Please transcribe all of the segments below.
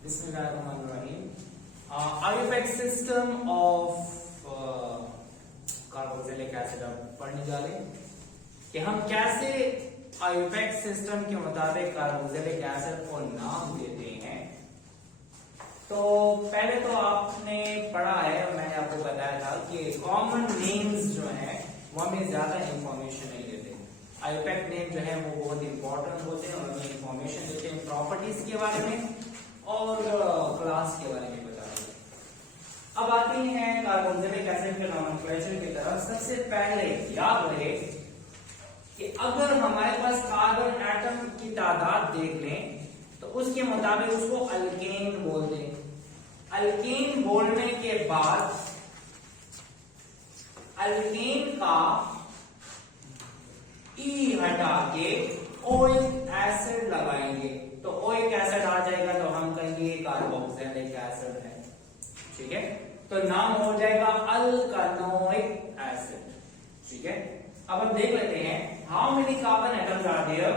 Bismillahirrahmanirrahim. IUPAC system of carboxylic acid पढ़ने जा रहे हैं कि हम कैसे IUPAC सिस्टम के मुताबिक कार्बोक्सिलिक एसिड को नाम देते हैं। तो पहले तो आपने पढ़ा है, मैंने आपको बताया था कि कॉमन नेम्स जो हैं वो हमें ज्यादा इंफॉर्मेशन नहीं देते। IUPAC नेम जो है वो बहुत इंपॉर्टेंट होते हैं और हमें इंफॉर्मेशन देते हैं प्रॉपर्टीज के बारे में और क्लास के बारे में बताते हैं। अब आते हैं कार्बोक्सिलिक एसिड के नोमेनक्लेचर की तरफ। सबसे पहले याद रहे कि अगर हमारे पास कार्बन एटम की तादाद देख लें तो उसके मुताबिक उसको अल्केन बोलते हैं। अल्केन बोलने के बाद अल्केन का ई हटा के ओइक एसिड लगाएंगे तो ओइक एसिड आ जाएगा तो हम कहेंगे कार्बोक्सिलिक एसिड है। ठीक है, तो नाम हो जाएगा अल्कानोइक एसिड। ठीक है, अब हम देख लेते हैं how many carbon atoms are there.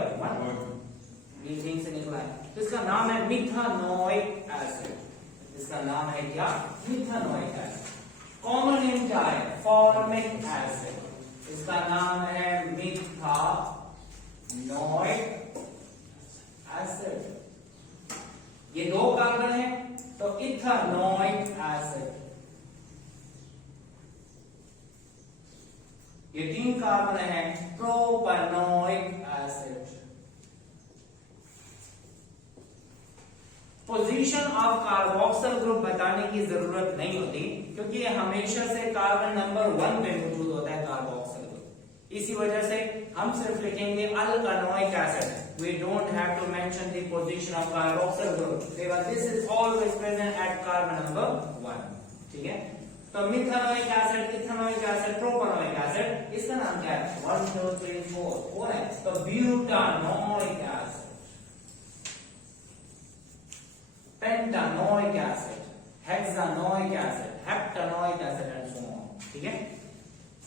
Methane से निकला है तो इसका नाम है मिथानोइक एसिड। इसका नाम है क्या? मिथानोइक एसिड। कॉमन नेम क्या है? Formic acid. इसका नाम है मिथानोइक एसिड। ये दो कार्बन है तो इथानोइक एसिड। ये तीन कार्बन है propanoic acid. Position of carboxyl group बताने की जरूरत नहीं होती क्योंकि ये हमेशा से कार्बन नंबर 1 पे मौजूद होता है कार्बोक्सिल ग्रुप। इसी वजह से हम सिर्फ लिखेंगे अल्कानोइक acid. We don't have to mention the position of carboxyl group because this is always present at carbon number 1. ठीक है, तो methanoic acid, ethanoic acid, propanoic acid, इसका नाम क्या है? 1 2 3 4 है तो butanoic acid, pentanoic acid, hexanoic acid, heptanoic acid and so on. ठीक है,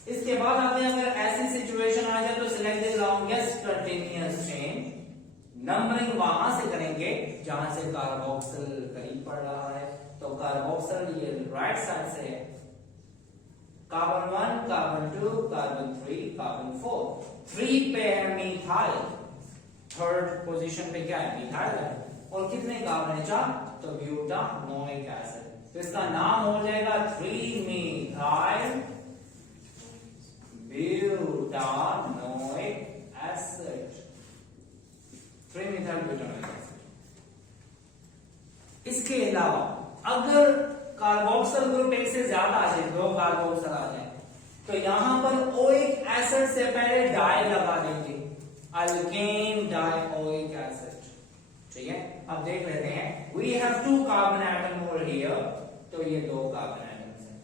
इसके बाद आते हैं अगर ऐसी सिचुएशन आ जाए तो select the longest continuous chain. Numbering वहां से करेंगे जहां से कार्बोक्सिल करीब पड़ रहा है। तो कार्बोक्सिल ये राइट साइड से है, कार्बन 1, कार्बन 2, कार्बन 3, कार्बन 4। 3 पे है मिथाइल, थर्ड पोजीशन पे क्या है? मिथाइल है। और कितने कार्बन है? 4, तो ब्यूटानोइक एसिड। तो इसका नाम हो जाएगा 3 methyl butanoic acid. 3 methyl butanoic acid. इसके अलावा अगर कार्बोक्सिल ग्रुप एक से ज्यादा आ जाए, 2 कार्बोक्सिल आ जाए, तो यहां पर ओइक एसिड से पहले डाई लगा देंगे, अल्केन डाइओइक एसिड। ठीक है, अब देख लेते हैं we have 2 carbon atom over here. तो ये 2 कार्बन एटम्स हैं।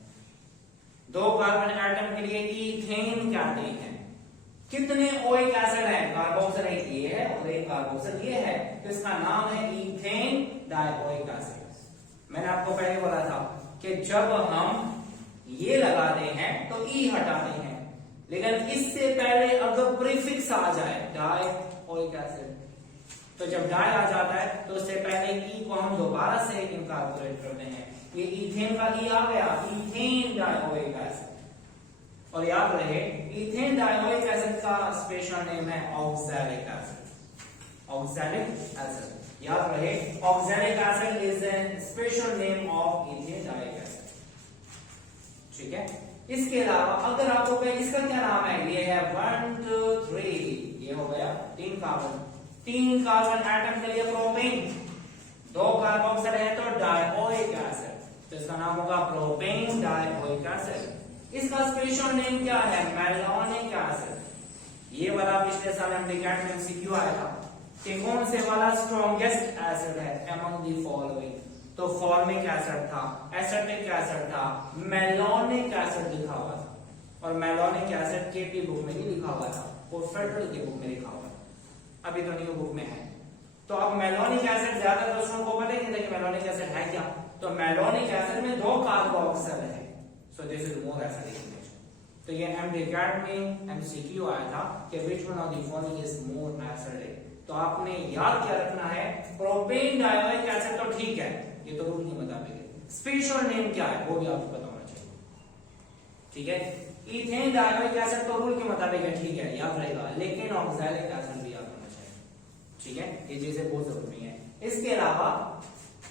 2 कार्बन एटम के लिए इथेन कहते हैं। कितने ओइक एसिड है? कार्बोक्सिल एक ये है और एक कार्बोक्सिल ये है, तो इसका नाम है इथेन डाइओइक एसिड। मैंने आपको पहले बोला था कि जब हम ये लगाते हैं तो ई हटाते हैं, लेकिन इससे पहले अगर प्रीफिक्स आ जाए डाइओइक एसिड, तो जब डाई आ जाता है तो उससे पहले ई को हम दोबारा से इनकॉर्पोरेट करते हैं। ये इथेन का ई आ गया, इथेन डाइओइक एसिड। और याद रहे इथेन डाइओइक एसिड का स्पेशल नेम है ऑक्सैलिक एसिड। ऑक्सैलिक एसिड, याद रहे oxalic acid is a special name of ethane dioic acid. ठीक है, इसके अलावा अगर आपको कहे इसका क्या नाम है? ये है 1 2 3, ये हो गया 3 कार्बन। 3 कार्बन एटम के लिए प्रोपेन, 2 कार्बोक्सिल है तो डाइओइक एसिड, तो इसका नाम होगा प्रोपेन डाइओइक एसिड। इसका स्पेशल नेम क्या है? Malonic acid. ये वाला पिछले साल एमडीकैट में एमसीक्यू आया था कि कौन से वाला स्ट्रॉन्गेस्ट एसिड है अमंग द फॉलोइंग। तो फॉर्मिक एसिड था, एसिटिक एसिड था, मैलोनिक एसिड लिखा हुआ था। और मैलोनिक एसिड केपी बुक में ही लिखा हुआ था और फेडरल की बुक में लिखा हुआ था, अभी तो न्यू बुक में है। तो अब मैलोनिक एसिड ज्यादा दोस्तों को पता नहीं था कि मैलोनिक एसिड है क्या। तो मैलोनिक एसिड में 2 कार्बोक्सिल है, so this is more acidic in nature. तो ये एमडीकैट में एमसीक्यू आया था कि which one of the following is more acidic. तो आपने याद क्या रखना है? प्रोपेन डाइओइक एसिड तो ठीक है, ये तो रूल के मुताबिक है। स्पेशल नेम क्या है वो भी आपको पता होना चाहिए, ठीक है। इथेन डाइओइक एसिड तो रूल के मुताबिक है, ठीक है, याद रहेगा, लेकिन ऑक्सैलिक एसिड भी याद होना चाहिए, ठीक है, ये चीजें बहुत जरूरी है। इसके अलावा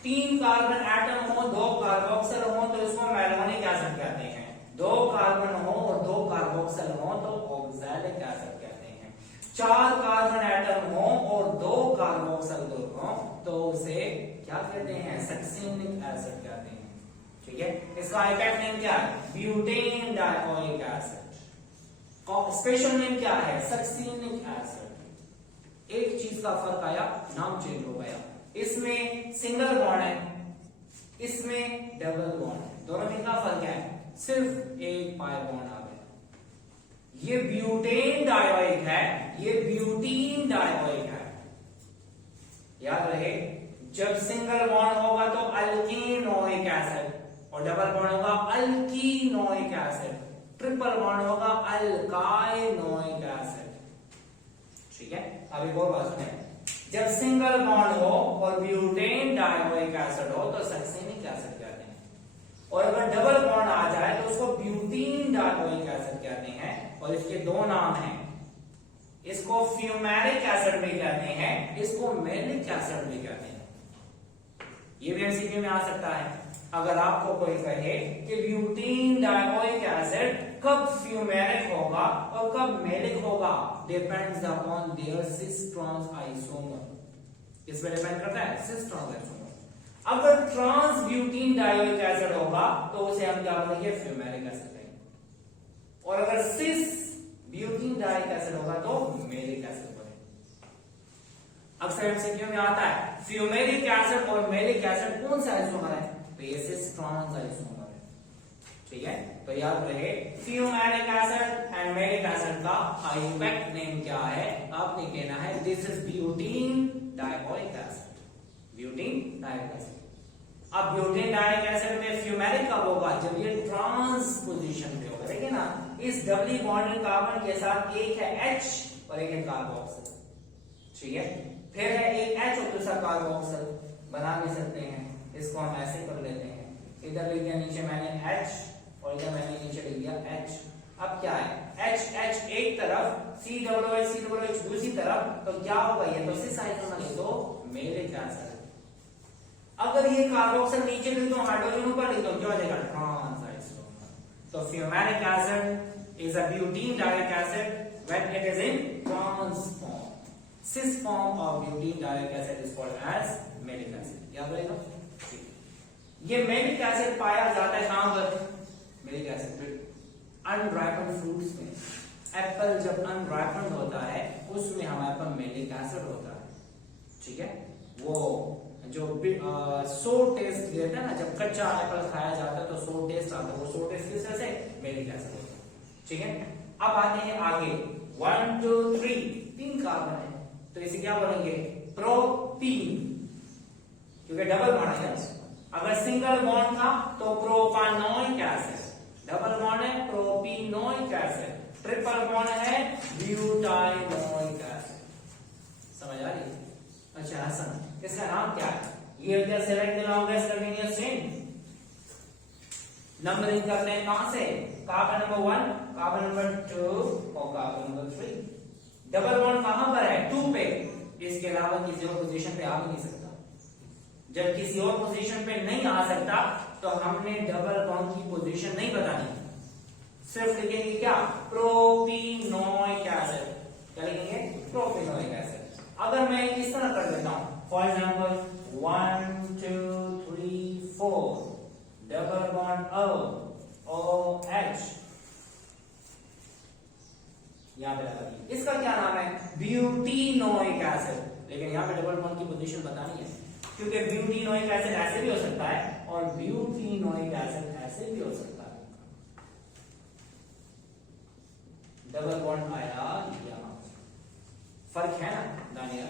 3 कार्बन एटम हो, 2 कार्बोक्सिल हो तो इसको मैलोनिक एसिड कहते हैं। 2 कार्बन हो और 2 कार्बोक्सिल हो तो ऑक्सैलिक एसिड कहते हैं। 4 कार्बन एटम हो और 2 कार्बोक्सिल ग्रुप हो तो उसे क्या कहते हैं, सक्सेनिक एसिड कहते हैं, ठीक है। इसका इफेक्ट नेम क्या है, butane dioic acid. Special name क्या है, सक्सेनिक एसिड। एक चीज का फर्क आया, नाम चेंज हो गया, इसमें सिंगल बॉन्ड है, इसमें डबल बॉन्ड है, दोनों में क्या फर्क है, सिर्फ एक पाई बॉन्ड आ गया। ये ब्यूटेन डाइओइक है, ये ब्यूटीन डाइओइक है, याद रहे। जब सिंगल बॉन्ड होगा तो अल्केनोइक एसिड और डबल बॉन्ड होगा अल्कीनोइक एसिड, ट्रिपल बॉन्ड होगा अल्काइनोइक एसिड, ठीक है। अब एक और बात सुने, जब सिंगल बॉन्ड हो और ब्यूटेन डाइओइक एसिड हो तो सक्सेनिक एसिड कहते हैं, और अगर डबल बॉन्ड आ जाए तो उसको ब्यूटीन डाइओइक एसिड कहते हैं। और इसके 2 नाम हैं, इसको फ्यूमेरिक एसिड भी कहते हैं, इसको मेलिक एसिड भी कहते हैं। ये भी एमसीक्यू में आ सकता है। अगर आपको कोई कहे कि ब्यूटीन डाइओइक एसिड कब फ्यूमेरिक होगा और कब मेलिक होगा, depends upon their cis trans isomer. इस पे डिपेंड करता है सिस ट्रांस आइसोमर। अगर ट्रांस ब्यूटीन डाइओइक एसिड होगा तो उसे हम क्या बोलेंगे, फ्यूमेरिक एसिड कहेंगे, और अगर सिस ब्यूटीन डाइओइक एसिड होगा तो मेलिक एसिड बोलेंगे। अक्सर एमसीक्यू में आता है फ्यूमेरिक एसिड और मेलिक एसिड कौन सा आइसोमर है, तो ये सिस ट्रांस आइसोमर है, ठीक है। तो याद रहे fumaric acid and malic acid का इफेक्ट नेम क्या है, आपने कहना है this is butene dioic acid, butene dioic acid. अब ब्यूटीन डाइओइक एसिड में फ्यूमेरिक कब होगा, जब ये ट्रांस पोजीशन पे होगा। देखिए ना, इस डबली बॉन्डेड कार्बन के साथ एक है H और एक है कार्बोक्सिल, ठीक है। फिर है एक H और दूसरा कार्बोक्सिल, बना भी सकते हैं, इसको हम ऐसे कर लेते हैं, इधर लिख दिया नीचे मैंने H और इधर मैंने नीचे लिख दिया H। अब क्या है, H H एक तरफ, COOH दूसरी तरफ, तो क्या होगा, ये तो सिस आइसोमर, ये तो मेलिक एसिड। अगर ये कार्बोक्सिल नीचे लिख दो, हाइड्रोजन ऊपर लिख दो, क्या हो जाएगा, ट्रांस आइसोमर। तो fumaric acid is a butene dioic acid when it is in trans form. cis form of butene dioic acid is called as malic acid, याद रहेगा। ये मेलिक एसिड पाया जाता है कहां पर, मेलिक एसिड अनराइपेंड फ्रूट्स में। एप्पल जब अनराइपेंड होता है उसमें हमारे पास मेलिक एसिड होता है, ठीक है। वो जो सोर टेस्ट देता है ना, जब कच्चा एप्पल खाया जाता है तो सोर टेस्ट आता है, वो सोर टेस्ट किस तरह से, मेलिक एसिड होता है, ठीक है। अब आते हैं आगे, 1 2 3 कार्बन है तो इसे क्या बोलेंगे, प्रोपीन, क्योंकि डबल बॉन्ड है। अगर सिंगल बॉन्ड था तो प्रोपानोइक एसिड, डबल बॉन्ड है प्रोपीनोइक एसिड, ट्रिपल बॉन्ड है ब्यूटाइनोइक एसिड। समझ आ रही है? अच्छा हसन, इसका नाम क्या है, ये select the longest continuous chain. Numbering करते हैं कहां से, कार्बन नंबर 1, कार्बन नंबर 2 और कार्बन नंबर 3। डबल बॉन्ड कहां पर है, 2 पे, इसके अलावा किसी और पोजीशन पे आ भी नहीं सकता। जब किसी और पोजीशन पे नहीं आ सकता तो हमने डबल बॉन्ड की पोजीशन नहीं बतानी, सिर्फ लिखेंगे क्या, प्रोपीनोइक एसिड। क्या लिखेंगे, प्रोपीनोइक एसिड। अगर मैं इस तरह कर देता हूं, for example 1 2 3 4 double bond OH, यहां पे लगा दिया, इसका क्या नाम है, ब्यूटीनोइक एसिड। लेकिन यहां पे डबल बॉन्ड की पोजीशन बतानी है, क्योंकि ब्यूटीनोइक एसिड ऐसे भी हो सकता है और ब्यूटीनोइक एसिड ऐसे भी हो सकता है। डबल बॉन्ड आया यहां, फर्क है ना दानिया,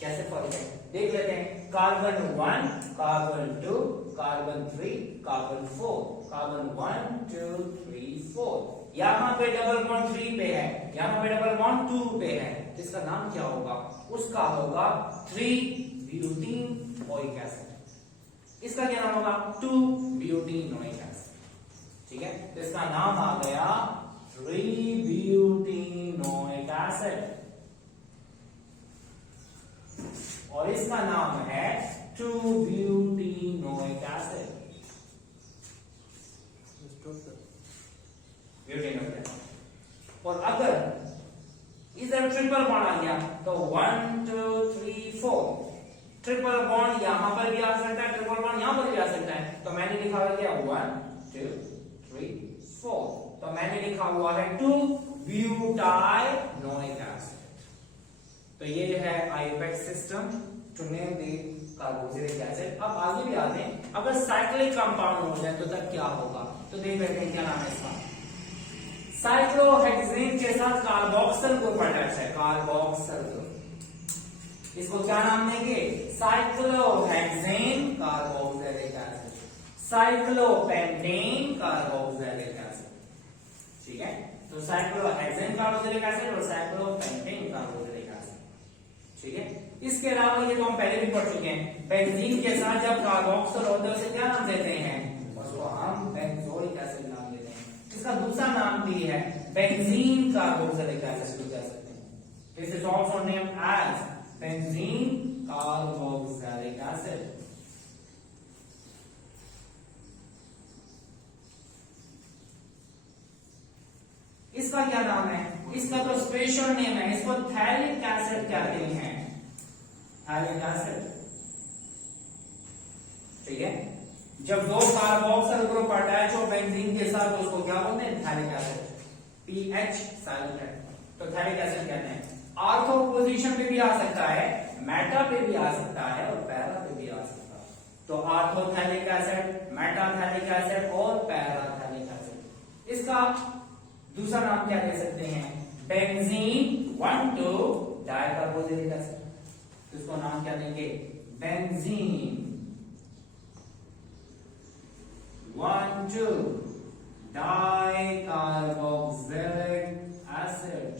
कैसे फर्क है देख लेते हैं। Carbon 1, carbon 2, carbon 3, carbon 4, carbon 1 2 3 4। यहां पे डबल बॉन्ड 3 पे है, यहां पे डबल बॉन्ड 2 पे है, इसका नाम क्या होगा, उसका होगा 3 ब्यूटीनोइक एसिड। इसका इसका क्या नाम होगा? 2-ब्यूटेनोइक एसिड। ठीक है, तो इसका नाम आ गया 3-ब्यूटेनोइक एसिड और इसका नाम है 2-ब्यूटेनोइक एसिड। Butanoic acid. और अगर इधर ट्रिपल बॉन्ड आ गया तो 1 2 3 4 ट्रिपल बॉन्ड यहां पर भी आ सकता है, ट्रिपल बॉन्ड यहां पर भी आ सकता है। तो मैंने लिखा हुआ क्या? 1 2 3 4। तो मैंने लिखा हुआ है 2-ब्यूटाइनोइक एसिड। तो ये है आईयूपैक्ट system to name the carboxylic acid. अब आगे भी आते हैं, अगर साइक्लिक कंपाउंड हो जाए तो तब क्या होगा? तो देख लेते हैं क्या नाम है इसका। साइक्लोहेक्सेन के साथ कार्बोक्सिल ग्रुप अटैच है, कार्बोक्सिल ग्रुप। इसको क्या नाम देंगे? Cyclohexane carboxylic acid, cyclopentane carboxylic acid. ठीक है, तो साइक्लोहेक्सेन कार्बोक्सिलिक एसिड और साइक्लोपेंटेन कार्बोक्सिलिक एसिड। ठीक है, इसके अलावा ये तो हम पहले भी पढ़ चुके हैं, बेंजीन के साथ जब कार्बोक्सिल होता है उसे क्या नाम देते हैं? उसको हम बेंजोइक एसिड नाम देते हैं। इसका दूसरा नाम भी है बेंजीन कार्बोक्सिलिक एसिड भी कह सकते हैं। This is also named as benzene carboxylic acid. इसका क्या नाम है? इसका तो स्पेशल नेम है, इसको थैलिक एसिड कहते हैं, थैलिक एसिड। ठीक है, जब दो कार्बोक्सिल ग्रुप अटैच हो बेंजीन के साथ तो उसको क्या बोलते हैं? Phthalic acid. पीएच साइलेंट है तो थैलिक एसिड कहते हैं। आर्थो पोजीशन पे भी आ सकता है, मेटा पे भी आ सकता है और पैरा पे भी आ सकता है। तो आर्थोथैलिक एसिड, मेटाथैलिक एसिड और पैराथैलिक एसिड। इसका दूसरा नाम क्या दे सकते हैं? Benzene 1,2 dicarboxylic acid. तो इसको नाम क्या देंगे? Benzene 1,2 dicarboxylic acid.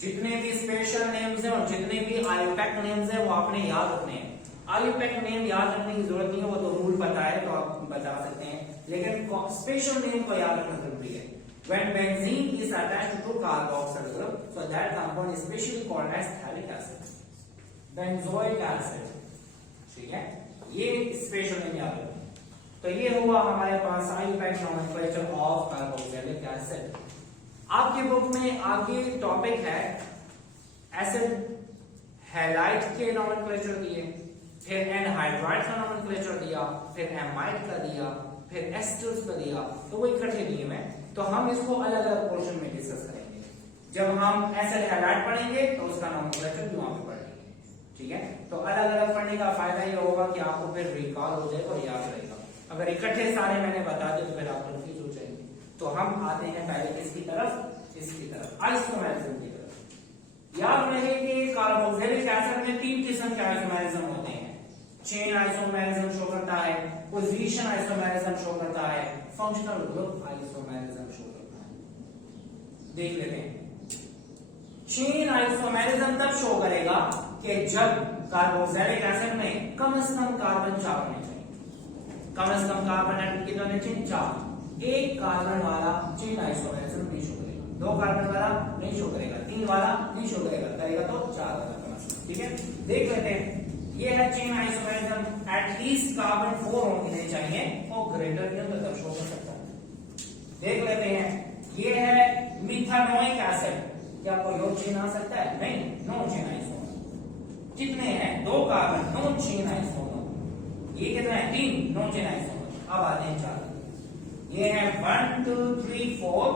जितने भी स्पेशल नेम्स हैं और जितने भी आईयूपैक्ट नेम्स हैं वो आपने याद रखने हैं। आईयूपैक्ट नेम याद रखने की जरूरत नहीं है, वो तो रूल पता है तो आप बता सकते हैं, लेकिन स्पेशल नेम को याद रखना जरूरी है। When benzene is attached to carboxyl group, so that compound is specially called as phthalic acid, benzoic acid। ठीक है, ये स्पेशल नेम याद रखना। तो ये हुआ हमारे पास आईयूपैक्ट नोमेनक्लेचर ऑफ कार्बोक्सिलिक एसिड। आपके बुक में आगे टॉपिक है एसिड हैलाइड के नोमेनक्लेचर दिए, फिर एनहाइड्राइड का नोमेनक्लेचर दिया, फिर एमाइड का दिया, फिर एस्टर्स का दिया। तो वो इकट्ठे दिए हैं, तो हम इसको अलग अलग पोर्शन में डिस्कस करेंगे। जब हम एसिड हैलाइड पढ़ेंगे तो उसका नोमेनक्लेचर भी वहां पे पढ़ेंगे। ठीक है, तो अलग अलग पढ़ने का फायदा ये होगा कि आपको फिर रिकॉल हो जाएगा और याद रहेगा। अगर इकट्ठे सारे मैंने बता दिए तो फिर आप कंफ्यूज हो जाएंगे। तो हम आते हैं पहले किसकी तरफ? इसकी तरफ, आइसोमेरिज्म की तरफ। याद रहे कि कार्बोक्सिलिक एसिड में 3 किस्म के आइसोमेरिज्म होते हैं। चेन आइसोमेरिज्म शो करता है, पोजीशन आइसोमेरिज्म शो करता है, फंक्शनल ग्रुप आइसोमेरिज्म शो करता है। देख लेते हैं। चेन आइसोमेरिज्म तब शो करेगा कि जब कार्बोक्सिलिक एसिड में कम से कम कार्बन 4 होने चाहिए। कम से कम कार्बन एटम कितने होने चाहिए? 4। एक कार्बन वाला चेन आइसोमेरिज्म नहीं शो करेगा, 2 कार्बन वाला नहीं शो करेगा, 3 वाला नहीं शो करेगा, करेगा तो 4 वाला कम से कम। ठीक है, देख लेते हैं। ये है चेन आइसोमेरिज्म, एटलीस्ट कार्बन 4 होने चाहिए और ग्रेटर देन तब शो कर सकता है। देख लेते हैं, ये है मिथानोइक एसिड। क्या कोई और चेन आ सकता है? नहीं, नो चेन आइसोमर। कितने हैं? 2 कार्बन, नो चेन आइसोमर। ये कितना है? 3, नो चेन आइसोमर। अब आते हैं 4। ये है 1 2 3 4,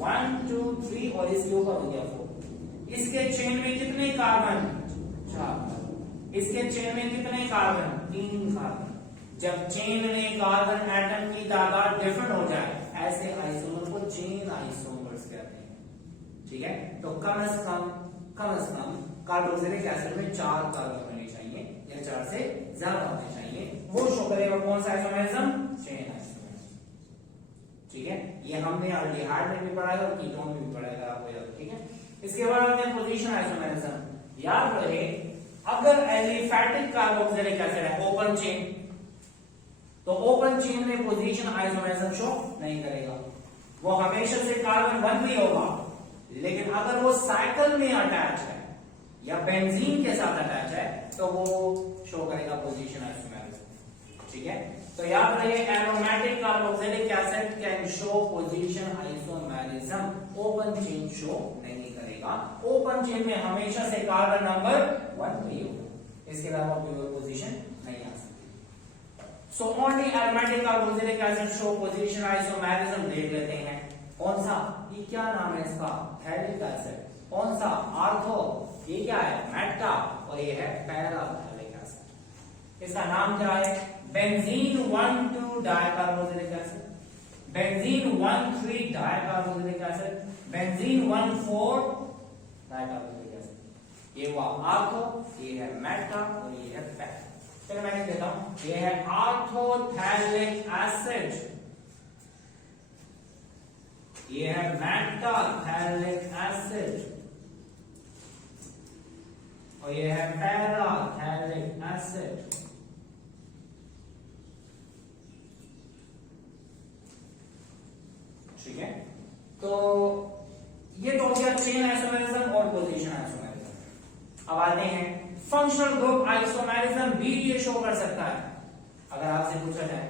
1 2 3 और इसके ऊपर हो गया 4। इसके चेन में कितने कार्बन? 4। इसके चेन में कितने कार्बन? 3 कार्बन। जब चेन में कार्बन एटम की तादाद डिफरेंट हो जाए ऐसे आइसोमर को चेन आइसोमर्स कहते हैं। ठीक है, तो कम से कम कार्बोक्सिलिक एसिड में 4 कार्बन होने चाहिए या 4 से ज्यादा होने चाहिए। वो शो करेगा कौन सा आइसोमेरिज्म? Chain isomerism. ठीक है, ये हमने अल्डिहाइड में भी पढ़ा है और कीटोन में भी पढ़ा है, आपको याद। ठीक है, इसके बाद आते हैं पोजीशन आइसोमेरिज्म। याद रहे अगर एलिफैटिक कार्बोक्सिलिक एसिड है ओपन चेन, तो ओपन चेन में पोजीशन आइसोमेरिज्म शो नहीं करेगा, वो हमेशा से कार्बन 1 भी होगा। लेकिन अगर वो साइकिल में अटैच है या बेंजीन के साथ अटैच है तो वो शो करेगा पोजीशन आइसोमेरिज्म। ठीक है, तो याद रहे aromatic carboxylic acid can show position isomerism, open chain show नहीं करेगा। ओपन चेन में हमेशा से कार्बन नंबर 1 ही होगा, इसके अलावा कोई पोजीशन नहीं आ सकती। So only aromatic carboxylic acid show position isomerism. देख लेते हैं कौन सा, ये क्या नाम है इसका, थैलिक एसिड। कौन सा, आर्थो, ये क्या है, मेटा, और ये है पैराथैलिक एसिड। इसका नाम क्या है, benzene 1,2 dicarboxylic acid, benzene 1,3 dicarboxylic acid, benzene 1,4 dicarboxylic acid. ये हुआ आर्थो, ये है मेटा और ये है पैरा। चलो मैं लिख देता हूं, ये है आर्थोथैलिक एसिड, ये है मेटाथैलिक एसिड और ये है पैराथैलिक एसिड। ठीक है, तो ये तो हो गया चेन आइसोमेरिज्म और पोजीशन आइसोमेरिज्म। अब आते हैं फंक्शनल ग्रुप आइसोमेरिज्म भी ये शो कर सकता है। अगर आपसे पूछा जाए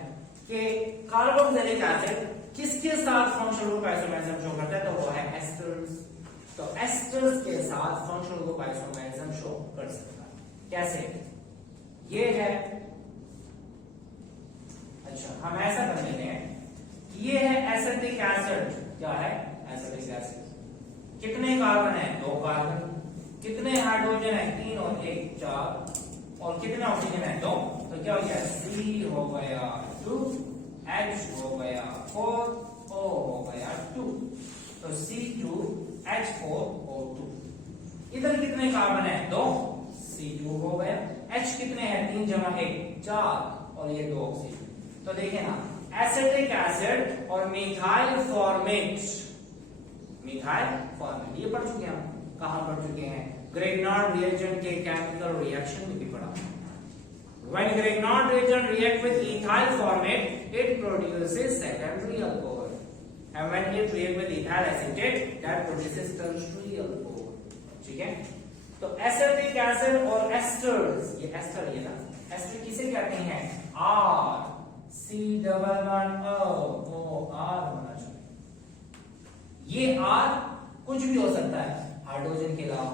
कि कार्बोक्सिलिक एसिड किसके साथ फंक्शनल ग्रुप आइसोमेरिज्म शो करता है, तो वो है एस्टर्स। तो एस्टर्स के साथ फंक्शनल ग्रुप आइसोमेरिज्म शो कर सकता है। कैसे, ये है, अच्छा हम ऐसा कर लेते हैं, ये है एसिटिक एसिड। क्या है, एसिटिक एसिड। कितने कार्बन है, 2 कार्बन। कितने हाइड्रोजन है, 3 और 1 4। और कितने ऑक्सीजन है, 2। तो क्या हो गया, C हो गया 2, H हो गया 4, O हो गया 2। तो C2H4O2। इधर कितने कार्बन है, 2, C2 हो गया। H कितने हैं, 3 जमा 1 4 और ये 2 ऑक्सीजन। तो देखिए ना, एसिटिक एसिड और मिथाइल फॉर्मेट, मिथाइल फॉर्मेट ये पढ़ चुके हैं हम। कहां पढ़ चुके हैं, ग्रेगनार्ड रिएजेंट के केमिकल रिएक्शन में भी पढ़ा। When Grignard reagent react with ethyl formate, it produces secondary alcohol, and when it react with ethyl acetate, that produces tertiary alcohol. ठीक है, तो एसिटिक एसिड और एस्टर्स, ये एस्टर, ये ना एस्टर किसे कहते हैं, R C double bond O R होना चाहिए। ये R कुछ भी हो सकता है हाइड्रोजन के अलावा,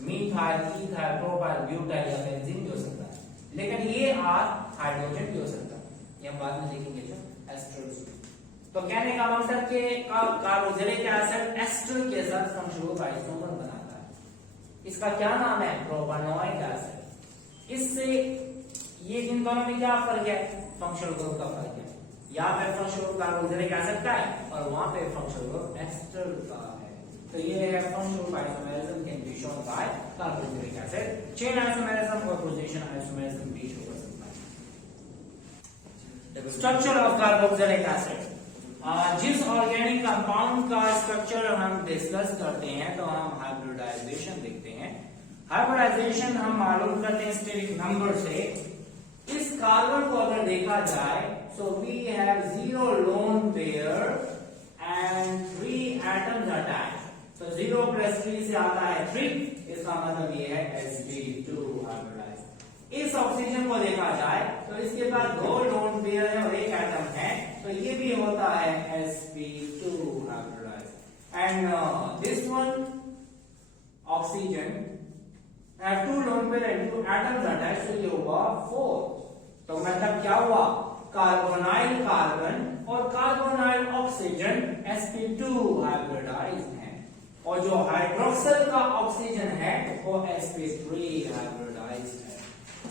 मीथाइल, इथाइल, प्रोपाइल, ब्यूटाइल या बेंजीन भी हो सकता है, लेकिन ये R हाइड्रोजन भी हो सकता है। ये हम बाद में देखेंगे जो एस्टर्स। तो कहने का मतलब कि कार्बोक्सिलिक एसिड एस्टर के साथ फंक्शनल ग्रुप आइसोमर बनाता है। इसका क्या नाम है, प्रोपानोइक एसिड। इससे ये इन दोनों में क्या फर्क है, फंक्शनल ग्रुप का फर्क है। यहाँ पे फंक्शनल ग्रुप कार्बोक्सिलिक एसिड का है और वहां पे फंक्शनल ग्रुप एस्टर का है। तो ये है functional group isomerism can be shown by carboxylic acid. Chain isomerism और पोजीशन आइसोमेरिज्म भी शो कर सकता है। स्ट्रक्चर ऑफ कार्बोक्सिलिक एसिड, जिस ऑर्गेनिक कंपाउंड का स्ट्रक्चर हम डिस्कस करते हैं तो हम हाइब्रिडाइजेशन देखते हैं। हाइब्रिडाइजेशन हम मालूम करते हैं स्टेरिक नंबर से। इस कार्बन को अगर देखा जाए, so we have 0 lone pair and 3 atoms attach. तो 0 + 3 से आता है 3, इसका मतलब ये है sp2 हाइब्रिडाइज। इस ऑक्सीजन को देखा जाए तो इसके पास 2 लोन पेयर है और 1 एटम है, तो ये भी होता है sp2 hybridise. And this one oxygen have 2 lone pair and 2 atoms attached, तो ये हुआ 4। तो मतलब क्या हुआ, कार्बोनाइल कार्बन और कार्बोनाइल ऑक्सीजन sp2 हाइब्रिडाइज्ड है, और जो हाइड्रोक्सिल का ऑक्सीजन है वो sp3 हाइब्रिडाइज्ड है।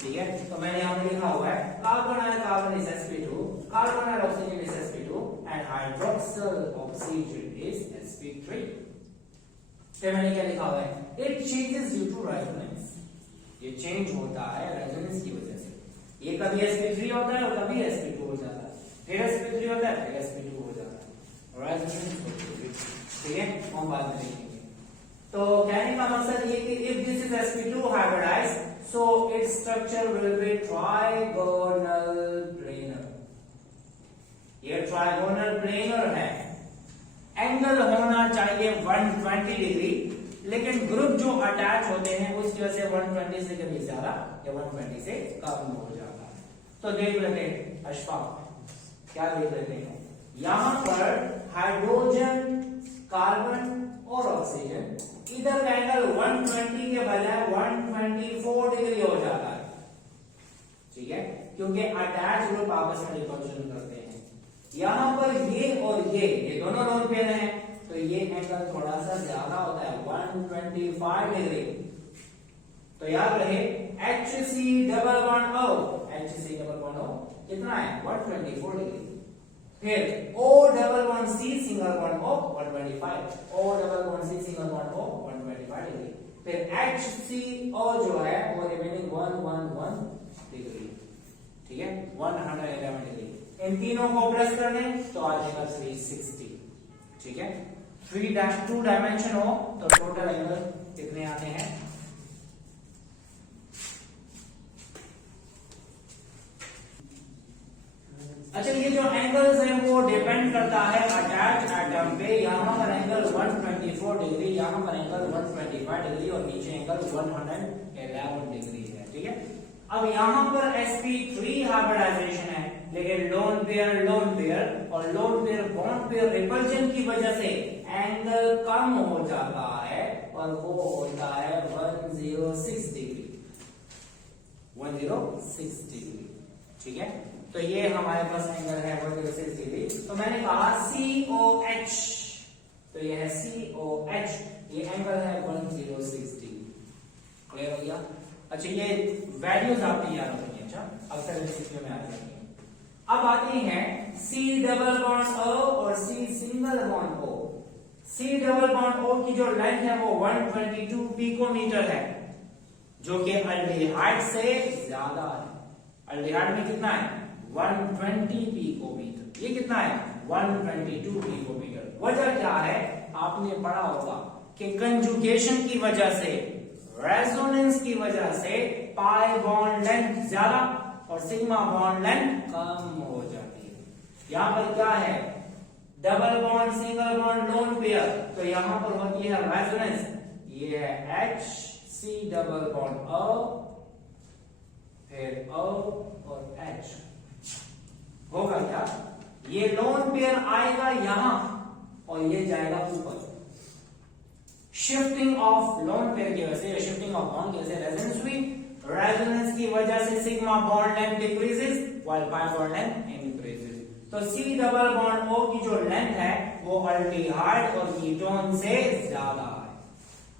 ठीक है, तो मैंने यहां पे लिखा हुआ है carbonyl carbon is sp2, carbonyl oxygen is sp2 and hydroxyl oxygen is sp3। तो मैंने क्या लिखा हुआ है, it changes due to resonance, ये चेंज होता है रेजोनेंस की वजह से। ये कभी sp3 होता है और कभी sp2 हो जाता है, फिर sp3 होता है फिर sp2 हो जाता है, रेजोनेंस होती है। ठीक है, हम बाद में देखेंगे। तो कहने का मकसद ये कि if this is sp2 hybridise, so its structure will be trigonal planar. ये ट्राइगोनल प्लेनर है, एंगल होना चाहिए 120 डिग्री, लेकिन ग्रुप जो अटैच होते हैं उसकी वजह से 120 से कभी ज्यादा या 120 से कम हो जाता है। तो देख लेते हैं अशफाक, क्या देख लेते हैं, यहां पर हाइड्रोजन, कार्बन और ऑक्सीजन, इधर का एंगल 120 के बजाय 124 डिग्री हो जाता है, ठीक है, क्योंकि अटैच ग्रुप आपस में रिपल्शन करते हैं। यहां पर ये और ये दोनों लोन पेयर हैं, तो ये एंगल थोड़ा सा ज्यादा होता है 125 डिग्री। तो याद रहे HC double bond O, HC double bond O कितना है 124 डिग्री। फिर O double bond C single bond O 125, O double bond C single bond O 125 degree. फिर HCO जो है वो रिमेनिंग 111 डिग्री, ठीक है, 111 डिग्री। इन तीनों को प्रेस कर दें तो आ जाएगा 360, ठीक है। 2 डायमेंशन हो तो टोटल एंगल कितने आते हैं, अच्छा ये जो एंगल्स है वो डिपेंड करता है अटैच एटम पे। यहां पर एंगल 124 डिग्री, यहां पर एंगल 125 डिग्री और नीचे एंगल 111 डिग्री है, ठीक है। अब यहां पर sp3 हाइब्रिडाइजेशन है, लेकिन लोन पेयर और lone pair bond pair repulsion की वजह से एंगल कम हो जाता है और वो होता है 106 डिग्री, 106 डिग्री, ठीक है। तो ये हमारे पास एंगल है 106 डिग्री। तो मैंने कहा COH, तो ये है COH, ये एंगल है 106 डिग्री, क्लियर हो गया। अच्छा ये वैल्यूज आपकी याद रखनी है, अच्छा अक्सर एमसीक्यू में आ जाती है। अब आती है C डबल बॉन्ड O और C single bond O। C double bond O की जो लेंथ है वो 122 पिकोमीटर है, जो कि अल्डिहाइड से ज्यादा है। अल्डिहाइड में कितना है 120 पिकोमीटर, ये कितना है 122 पिकोमीटर। वजह क्या है, आपने पढ़ा होगा कि कंजुगेशन की वजह से, रेजोनेंस की वजह से पाई बॉन्ड लेंथ ज्यादा और सिग्मा बॉन्ड लेंथ कम हो जाती है। यहां पर क्या है double bond single bond lone pair, तो यहां पर होती है रेजोनेंस, ये है HC डबल बॉन्ड O, फिर O और H, होगा क्या, ये लोन पेयर आएगा यहां और ये जाएगा ऊपर। शिफ्टिंग ऑफ लोन पेयर की वजह से, शिफ्टिंग ऑफ बॉन्ड की वजह से रेजोनेंस हुई, रेजोनेंस की वजह से sigma bond length decreases while pi bond length increases. तो C डबल बॉन्ड O की जो लेंथ है वो अल्डिहाइड और कीटोन से ज्यादा है।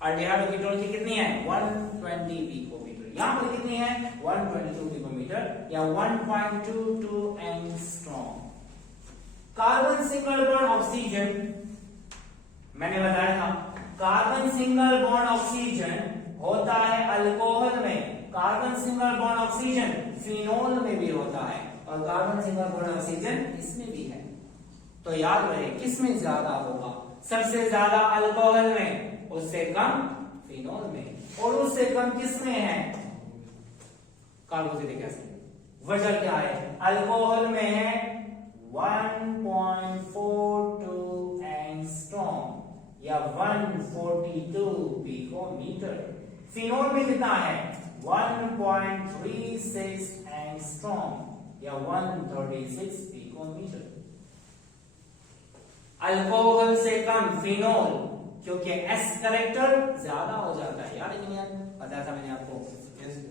अल्डिहाइड और कीटोन की कितनी है 120 पिकोमीटर, यहां पर कितनी है 122 पिकोमीटर या 1.22 angstrom. Carbon single bond oxygen, मैंने बताया था कार्बन सिंगल बॉन्ड ऑक्सीजन होता है अल्कोहल में, carbon single bond oxygen phenol में भी होता है और कार्बन सिंगल बॉन्ड ऑक्सीजन इसमें भी है। तो याद रहे किसमें ज्यादा होगा, सबसे ज्यादा अल्कोहल में, उससे कम फिनोल में, और उससे कम किसमें है कार्बोक्सिलिक एसिड। वजह क्या है, अल्कोहल में है 1.42 एंगस्ट्रॉम या 142 पिकोमीटर, फिनोल में कितना है 1.36 एंगस्ट्रॉम या 136 पिकोमीटर। अल्कोहल से कम फिनोल, क्योंकि S करेक्टर ज्यादा हो जाता है, याद है कि यार बताया था मैंने आपको।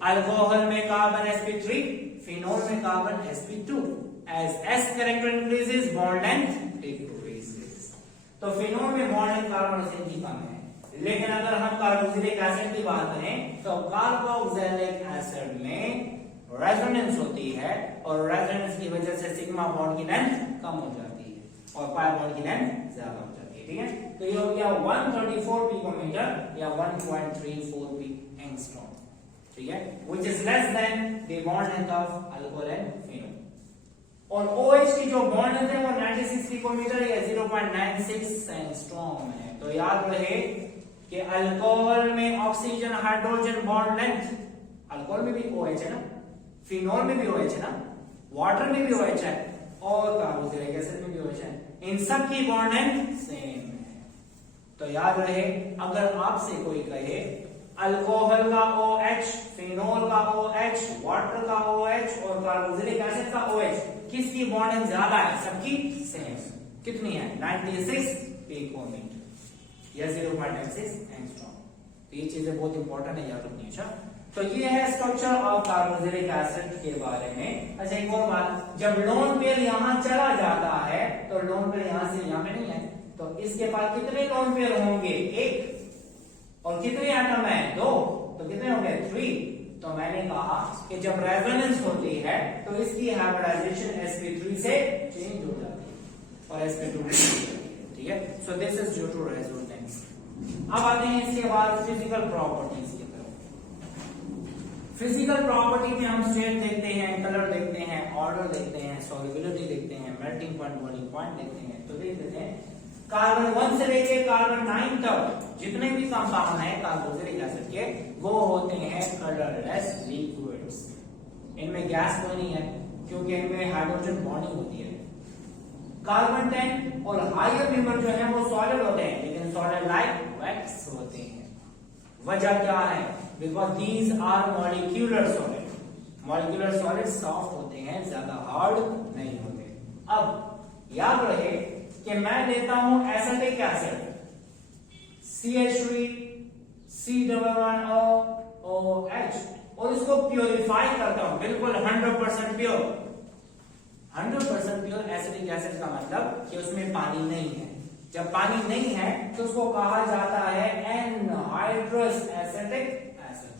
अल्कोहल में कार्बन sp3, फिनोल में carbon sp2। As S character increases, bond length decreases. तो फिनोल में बॉन्ड लेंथ कार्बोक्सिलिक की कम है, लेकिन अगर हम कार्बोक्सिलिक एसिड की बात करें तो कार्बोक्सिलिक एसिड में रेजोनेंस होती है और रेजोनेंस की वजह से सिग्मा बॉन्ड की लेंथ कम हो जाती है और पाई बॉन्ड की लेंथ ज्यादा हो जाती है, ठीक है। तो ये हो गया 134 पिकोमीटर या 1.34 एंगस्ट्रॉम, ठीक है, which is less than the bond length of alcohol and phenol। और OH की जो बॉन्ड लेंथ है वो 96 पिकोमीटर या 0.96 एंगस्ट्रॉम है। तो याद रहे कि अल्कोहल में oxygen hydrogen bond length alcohol में भी OH है ना, फिनोल में भी OH है ना, वाटर में भी OH है और कार्बोक्सिलिक एसिड में भी OH है। इन सब की बॉन्ड लेंथ सेम है। तो याद रहे, अगर आपसे कोई कहे अल्कोहल का OH, फिनोल का OH, वाटर का OH और कार्बोक्सिलिक एसिड का OH, किसकी बॉन्ड लेंथ ज्यादा है? सबकी सेम। कितनी है? 96 पिकोमीटर या 0.96 एंगस्ट्रॉम। तो ये चीजें बहुत इंपॉर्टेंट है, याद रखनी। अच्छा, तो ये है स्ट्रक्चर ऑफ कार्बोक्सिलिक एसिड के बारे में। अच्छा, एक और बात, जब लोन पेयर यहां चला जाता है तो लोन पेयर यहां से यहां पे नहीं है, तो इसके पास कितने लोन पेयर होंगे? एक। और कितने एटम है? दो। तो कितने होंगे? 3। तो मैंने कहा कि जब रेजोनेंस होती है तो इसकी हाइब्रिडाइजेशन sp3 से चेंज हो जाती है और sp2। ठीक है, so this is due to resonance. अब आते हैं इसके बाद फिजिकल प्रॉपर्टीज की तरफ। फिजिकल प्रॉपर्टी में हम स्टेट देखते हैं, कलर देखते हैं, ऑर्डर देखते हैं, सॉल्युबिलिटी देखते हैं, मेल्टिंग पॉइंट, बॉइलिंग पॉइंट देखते हैं। तो देख लेते हैं, कार्बन 1 से लेके कार्बन 9 तक जितने भी कंपाउंड है कार्बोक्सिलिक एसिड के, वो होते हैं कलरलेस लिक्विड्स। इनमें गैस कोई नहीं है क्योंकि इनमें हाइड्रोजन बॉन्डिंग होती है। कार्बन 10 और हायर मेंबर जो है वो सॉलिड होते हैं, लेकिन सॉलिड लाइक वैक्स होते हैं। वजह क्या है? Because these are molecular solid. Molecular solid soft होते हैं, ज्यादा हार्ड नहीं होते। अब याद रहे कि मैं लेता हूं acetic acid CH3 C11O OH और इसको प्योरीफाई करता हूं, बिल्कुल 100% प्योर। 100% प्योर एसिटिक एसिड का मतलब कि उसमें पानी नहीं है। जब पानी नहीं है तो उसको कहा जाता है एनहाइड्रस एसिटिक एसिड।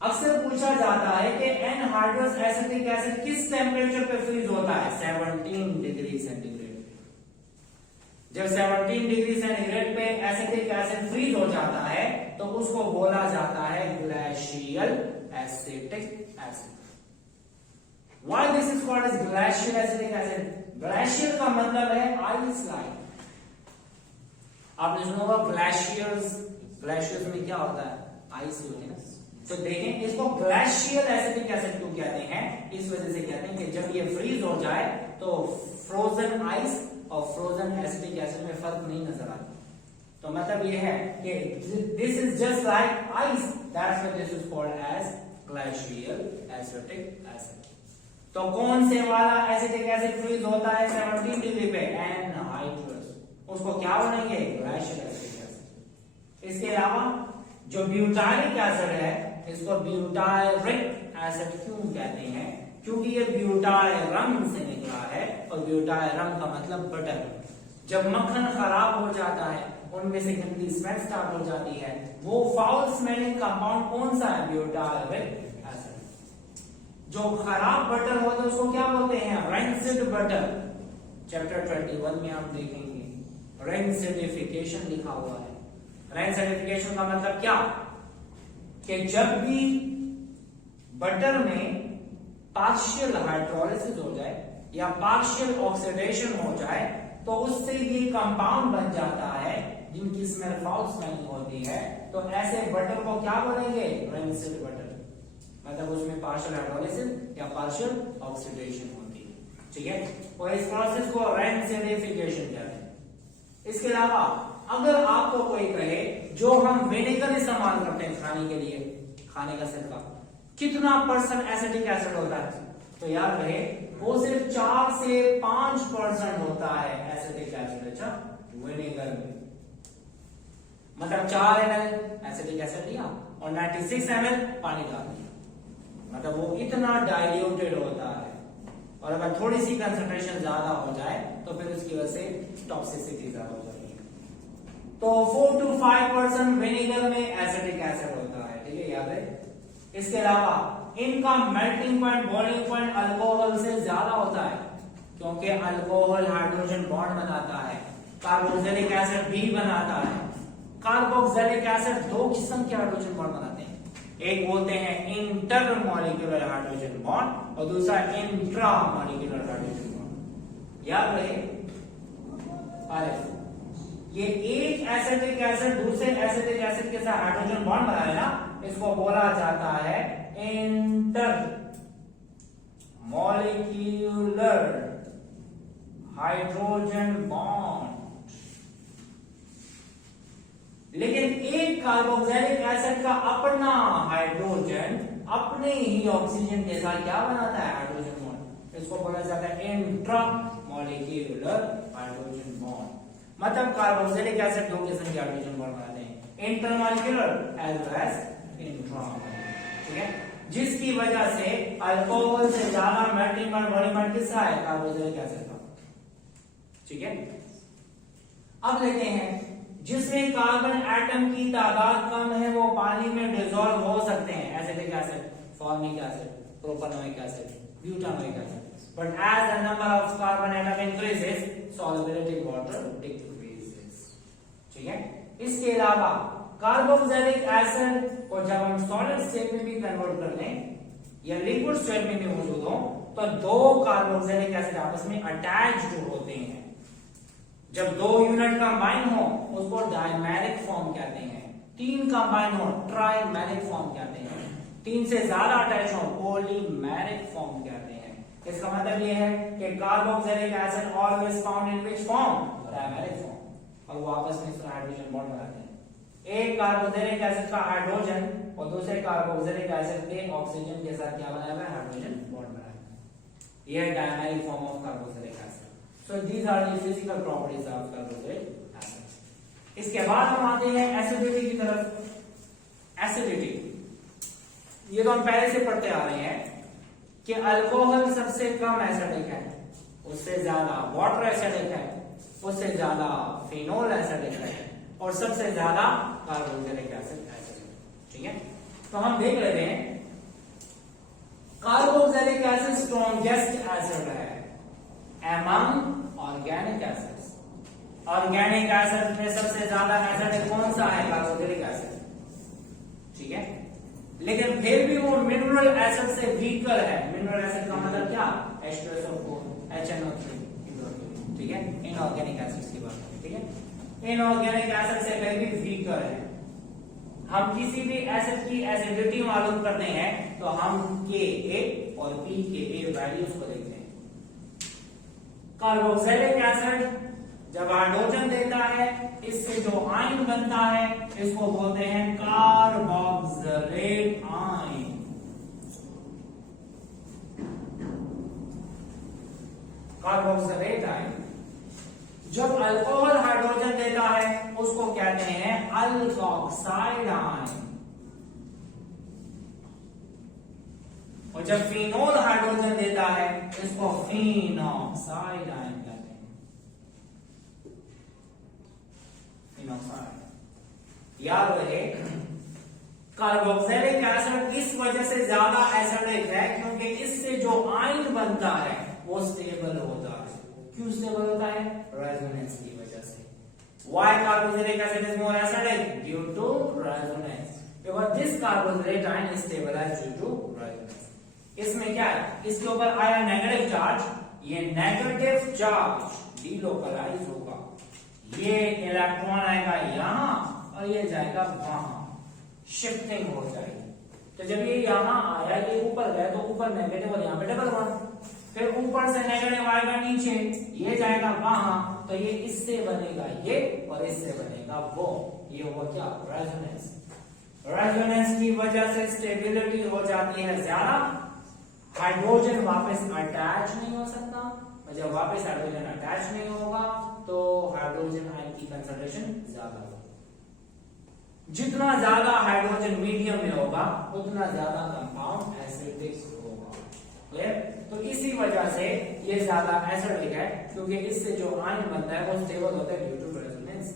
अक्सर पूछा जाता है कि एनहाइड्रस एसिटिक एसिड किस टेम्परेचर पे फ्रीज होता है? 17 डिग्री सेंटीग्रेड। जब 17 डिग्री सेंटीग्रेड पे एसिटिक एसिड फ्रीज हो जाता है तो उसको बोला जाता है glacial acetic acid. Why this is called as glacial acetic acid? Glacial का मतलब है आइस लाइक। आपने सुना होगा ग्लेशियर्स। ग्लेशियर्स में क्या होता है? आइस होती है ना। तो देखें, इसको ग्लेशियल एसिटिक एसिड क्यों कहते हैं? इस वजह से कहते हैं कि जब ये फ्रीज हो जाए तो फ्रोजन आइस और फ्रोजन एसिटिक एसिड में फर्क नहीं नजर आता। तो मतलब ये है कि this is just like ice, that's why this is called as glacial acetic acid. तो कौन से वाला एसिटिक एसिड फ्रीज होता है 17 डिग्री पे? एनहाइड्रस। उसको क्या बनेंगे? Glacial acetic acid. इसके अलावा जो ब्यूटाइलिक एसिड है, इसको ब्यूटायरिक एसिड क्यों कहते हैं? क्योंकि ये ब्यूटायरम से निकला है और ब्यूटायरम का मतलब बटर। जब मक्खन खराब हो जाता है, उनमें से गंदी स्मेल स्टार्ट हो जाती है, वो फाउल स्मेलिंग कंपाउंड कौन सा है? Butyric acid. जो खराब बटर होता है उसको क्या बोलते हैं? Rancid butter. चैप्टर 21 में आप देखेंगे रैंसिडिफिकेशन लिखा हुआ है। रैंसिडिफिकेशन का मतलब क्या? कि जब भी बटर में पार्शियल हाइड्रोलिसिस हो जाए या पार्शियल ऑक्सीडेशन हो जाए तो उससे ये कंपाउंड बन जाता है जिनकी स्मेल फाउल स्मेलिंग होती है। तो ऐसे बटर को क्या बोलेंगे? Rancid butter. मतलब उसमें पार्शियल हाइड्रोलिसिस या पार्शियल ऑक्सीडेशन होती है। ठीक है, और इस प्रोसेस को रैंसिडिफिकेशन कहते हैं। इसके अलावा अगर आपको कोई कहे जो हम विनेगर इस्तेमाल करते हैं खाने के लिए, खाने का सिरका, कितना % एसिटिक एसिड होता है? तो याद रहे वो सिर्फ 4 से 5% होता है एसिटिक एसिड। अच्छा, विनेगर में मतलब 4 ml एसिटिक एसिड लिया और 96 ml पानी डाल दिया, मतलब वो इतना डाइल्यूटेड होता है। और अगर थोड़ी सी कंसंट्रेशन ज्यादा हो जाए तो फिर उसकी वजह से टॉक्सिसिटी ज्यादा हो जाती है। तो 4 to 5% विनेगर में एसिटिक एसिड होता है। ठीक है, याद है। इसके अलावा इनका melting point, boiling point alcohol से ज्यादा होता है क्योंकि अल्कोहल हाइड्रोजन बॉन्ड बनाता है, कार्बोक्सिलिक एसिड भी बनाता है। कार्बोक्सिलिक एसिड 2 किस्म के हाइड्रोजन बॉन्ड बनाते हैं, एक बोलते हैं इंटर मॉलिक्यूलर हाइड्रोजन बॉन्ड और दूसरा इंट्रा मॉलिक्यूलर हाइड्रोजन बॉन्ड। याद रहे, ये एक एसिटिक एसिड दूसरे एसिटिक एसिड के साथ हाइड्रोजन बॉन्ड बनाएगा इसको बोला जाता है इंटर मॉलिक्यूलर हाइड्रोजन बॉन्ड। लेकिन एक कार्बोक्सिलिक एसिड का अपना हाइड्रोजन अपने ही ऑक्सीजन के साथ क्या बनाता है, हाइड्रोजन बॉन्ड। इसको बोला जाता है इंट्रा मॉलिक्यूलर हाइड्रोजन बॉन्ड। मतलब कार्बोक्सिलिक एसिड दो किस्म के हाइड्रोजन बॉन्ड बनाते हैं, intermolecular as well as intramolecular. ठीक है, जिसकी वजह से अल्कोहल से ज्यादा मेल्टिंग पॉइंट बॉइलिंग पॉइंट किसका है, कार्बोक्सिलिक एसिड का। ठीक है, अब लेते हैं जिसमें कार्बन एटम की तादाद कम है वो पानी में डिसॉल्व हो सकते हैं, acetic acid, formic acid, propanoic acid, butanoic acid. But as the number of carbon atom increases solubility in water decreases। ठीक है, इसके अलावा कार्बोक्सिलिक एसिड को जब हम सॉलिड स्टेट में भी कन्वर्ट कर लें या लिक्विड स्टेट में भी मौजूद हो तो दो कार्बोक्सिलिक एसिड आपस में अटैच्ड होते हैं। जब दो यूनिट कंबाइन हो उसको डायमेरिक फॉर्म कहते हैं, तीन कंबाइन हो ट्राइमेरिक फॉर्म कहते हैं, तीन से ज्यादा अटैच हो पॉलीमेरिक फॉर्म कहते हैं। इसका मतलब ये है कि carboxylic acid always found in which form, dimeric form, और वो आपस में हाइड्रोजन बॉन्ड बनाते हैं। एक कार्बोक्सिलिक एसिड का हाइड्रोजन और दूसरे कार्बोक्सिलिक एसिड के ऑक्सीजन के साथ क्या बनाया हुआ है, हाइड्रोजन बॉन्ड बनाया है। यह है dimeric form of carboxylic acid. So these are the physical properties of carboxylic acid. इसके बाद हम आते हैं एसिडिटी की तरफ। एसिडिटी ये तो हम पहले से पढ़ते आ रहे हैं कि अल्कोहल सबसे कम एसिडिक है, उससे ज्यादा वाटर एसिडिक है, उससे ज्यादा फिनोल एसिडिक है, और सबसे ज्यादा कार्बोक्सिलिक एसिड एसिडिक। ठीक है, तो हम देख लेते हैं कार्बोक्सिलिक एसिड स्ट्रॉन्गेस्ट एसिड है among organic acids. Organic acid में सबसे ज्यादा एसिडिक कौन सा है, कार्बोक्सिलिक एसिड। ठीक है, लेकिन फिर भी वो मिनरल एसिड से वीकर है। मिनरल एसिड का मतलब क्या, H2SO4, HNO3। ठीक है, इनऑर्गेनिक एसिड्स की बात करें। ठीक है, इनऑर्गेनिक एसिड से फिर भी वीकर है। हम किसी भी एसिड की एसिडिटी मालूम करते हैं तो हम Ka और pKa वैल्यूज को देखते हैं। कार्बोक्सिलिक एसिड जब हाइड्रोजन देता है इससे जो आयन बनता है इसको बोलते हैं कार्बोक्सिलेट आयन। Carboxylate ion. जब अल्कोहल हाइड्रोजन देता है उसको कहते हैं अल्कोक्साइड आयन, और जब फिनोल हाइड्रोजन देता है इसको फिनॉक्साइड आयन कहते हैं। याद रहे कार्बोक्सिलिक एसिड इस वजह से ज्यादा एसिडिक है क्योंकि इससे जो आयन बनता है वो स्टेबल होता है। क्यों स्टेबल होता है, रेजोनेंस की वजह से। Why carboxylic acid is more acidic? Due to resonance. Because this carboxylate ion is stabilized due to resonance. इसमें क्या है, इसके ऊपर आया नेगेटिव चार्ज, ये नेगेटिव चार्ज डीलोकलाइज होगा। ये इलेक्ट्रॉन आएगा यहां और ये जाएगा वहां, शिफ्टिंग हो जाएगी। तो जब ये यहां आया, ये ऊपर गया तो ऊपर नेगेटिव और यहां पे डबल वन, फिर ऊपर से नेगेटिव आएगा नीचे, ये जाएगा वहां, तो ये इससे बनेगा ये और इससे बनेगा वो। ये हुआ क्या, रेजोनेंस। रेजोनेंस की वजह से स्टेबिलिटी हो जाती है ज्यादा, हाइड्रोजन वापस अटैच नहीं हो सकता, और जब वापस हाइड्रोजन अटैच नहीं होगा तो हाइड्रोजन आयन की कंसंट्रेशन ज्यादा होगी। जितना ज्यादा हाइड्रोजन मीडियम में होगा उतना ज्यादा कंपाउंड एसिडिक होगा। क्लियर? तो इसी वजह से ये ज्यादा एसिडिक है क्योंकि इससे जो आयन बनता है वो स्टेबल होता है ड्यू टू रेजोनेंस।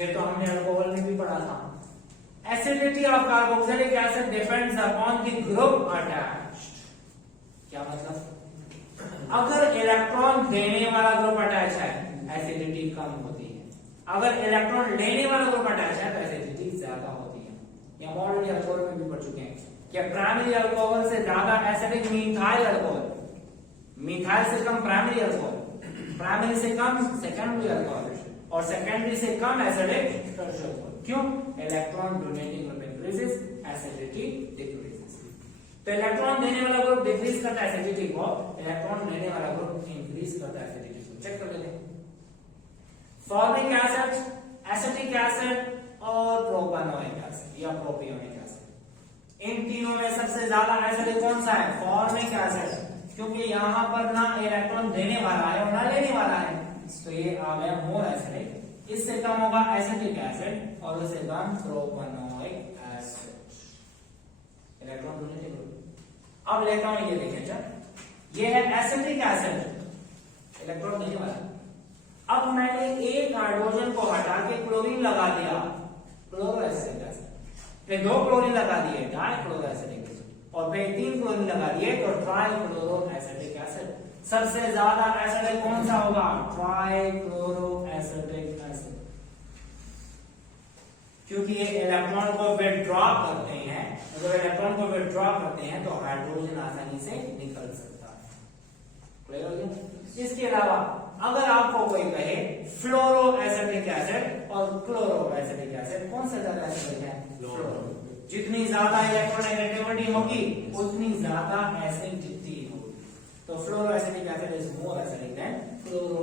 ये तो हमने अल्कोहल में भी पढ़ा था। Acidity of carboxylic acid depends upon the group attached. क्या मतलब, अगर इलेक्ट्रॉन देने वाला ग्रुप अटैच है एसिडिटी कम होती है, अगर इलेक्ट्रॉन लेने वाला ग्रुप अटैच है तो एसिडिटी ज्यादा होती है। ये हम ऑलरेडी अल्कोहल में भी पढ़ चुके हैं कि प्राइमरी अल्कोहल से ज्यादा एसिडिक मीथाइल अल्कोहल, मिथाइल से कम प्राइमरी अल्कोहल, प्राइमरी से कम सेकेंडरी अल्कोहल, और सेकेंडरी से कम एसिडिक टर्शियरी अल्कोहल। क्यों? Electron donating group increases acidity decreases. तो इलेक्ट्रॉन देने वाला ग्रुप डिक्रीज करता है एसिडिटी को, इलेक्ट्रॉन लेने वाला ग्रुप इंक्रीज करता है एसिडिटी को। चेक कर लेते हैं। फॉर्मिक एसिड, एसिटिक एसिड और प्रोपेनोइक एसिड या प्रोपियोनिक एसिड, इन तीनों में सबसे ज्यादा एसिड कौन सा है? फॉर्मिक एसिड, क्योंकि यहां पर ना इलेक्ट्रॉन देने वाला है और ना लेने वाला है, तो ये आ गया मोर एसिडिक। इससे कम होगा एसिटिक एसिड और उससे कम propanoic acid. Electron donating group. अब इलेक्ट्रॉन ये देखें, अच्छा ये है एसिटिक एसिड, इलेक्ट्रॉन देने वाला। अब मैंने एक हाइड्रोजन को हटा के क्लोरीन लगा दिया, क्लोरोएसिटिक एसिड, फिर दो क्लोरीन लगा दिए डाइक्लोरोएसिटिक एसिड, और फिर तीन क्लोरीन लगा दिए तो ट्राइक्लोरोएसिटिक एसिड। सबसे ज्यादा एसिड कौन सा होगा? ट्राइक्लोरोएसिटिक एसिड, क्योंकि ये इलेक्ट्रॉन को विथड्रॉ करते हैं। अगर इलेक्ट्रॉन को विथड्रॉ करते हैं तो हाइड्रोजन आसानी से निकल सकता है। क्लियर हो गया? इसके अलावा अगर आपको कोई कहे फ्लोरोएसिटिक एसिड और क्लोरोएसिटिक एसिड, कौन सा ज्यादा एसिडिक है? फ्लोरो। जितनी ज्यादा इलेक्ट्रोनेगेटिविटी होगी उतनी ज्यादा एसिडिटी होगी, तो fluoroacetic acid is more acidic than chloro